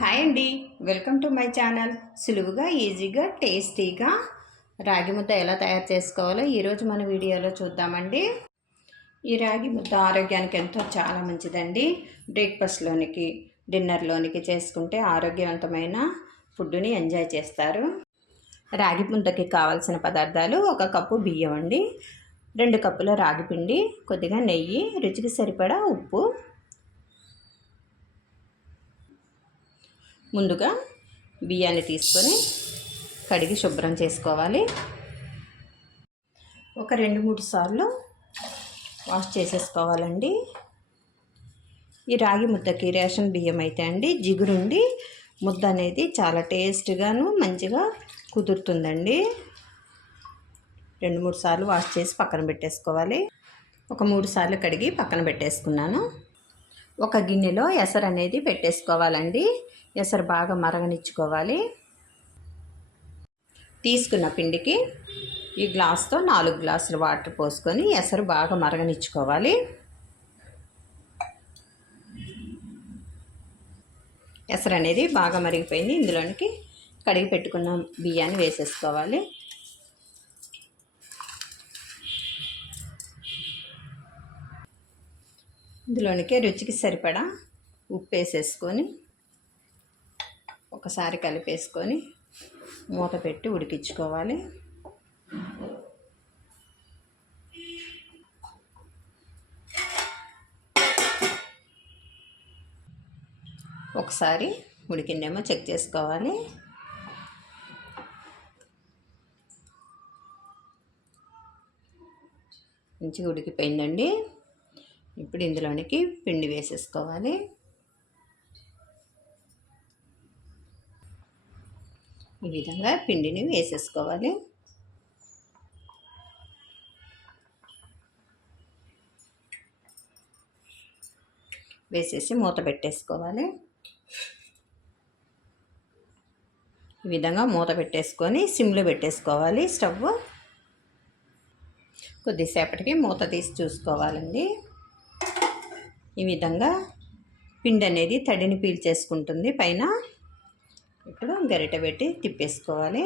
Hi అండి. Welcome to my channel. సులువుగా ఈజీగా టేస్టీగా రాగి ముద్ద ఎలా తయారు చేసుకోవాలో ఈరోజు మన వీడియోలో చూద్దామండి. ఈ రాగి ముద్ద ఆరోగ్యానికి ఎంతో చాలా మంచిదండి. బ్రేక్ఫాస్ట్లోనికి డిన్నర్లోనికి చేసుకుంటే ఆరోగ్యవంతమైన ఫుడ్ని ఎంజాయ్ చేస్తారు. రాగి ముద్దకి కావాల్సిన పదార్థాలు ఒక కప్పు బియ్యం అండి. రెండు కప్పుల రాగి పిండి కొద్దిగా నెయ్యి రుచికి సరిపడా ఉప్పు ముందుగా బియ్యాన్ని తీసుకొని కడిగి శుభ్రం చేసుకోవాలి. ఒక రెండు మూడు సార్లు వాష్ చేసేసుకోవాలండి. ఈ రాగి ముద్దకి రేషన్ బియ్యం అయితే అండి జిగురుండి ముద్ద అనేది చాలా టేస్ట్గాను మంచిగా కుదురుతుందండి. రెండు మూడు సార్లు వాష్ చేసి పక్కన పెట్టేసుకోవాలి. ఒక మూడు సార్లు కడిగి పక్కన పెట్టేసుకున్నాను. ఒక గిన్నెలో ఎసరు అనేది పెట్టేసుకోవాలండి. ఎసరు బాగా మరగనిచ్చుకోవాలి. తీసుకున్న పిండికి ఈ గ్లాస్తో నాలుగు గ్లాసులు వాటర్ పోసుకొని ఎసరు బాగా మరగనిచ్చుకోవాలి. ఎసరు అనేది బాగా మరిగిపోయింది. ఇందులోనికి కడిగి పెట్టుకున్న బియ్యాన్ని వేసేసుకోవాలి. ఇందులోనికి రుచికి సరిపడా ఉప్పు వేసేసుకొని ఒకసారి కలిపేసుకొని మూత పెట్టి ఉడికించుకోవాలి. ఒకసారి ఉడికిందేమో చెక్ చేసుకోవాలి. మంచిగా ఉడికిపోయిందండి. ఇప్పుడు ఇందులోనికి పిండి వేసేసుకోవాలి. ఈ విధంగా పిండిని వేసేసుకోవాలి. వేసేసి మూత పెట్టేసుకోవాలి. ఈ విధంగా మూత పెట్టేసుకొని సిమ్లో పెట్టేసుకోవాలి స్టవ్. కొద్దిసేపటికి మూత తీసి చూసుకోవాలండి. ఈ విధంగా పిండి అనేది తడిని పీల్చేసుకుంటుంది. పైన ఇప్పుడు గరిట పెట్టి తిప్పేసుకోవాలి.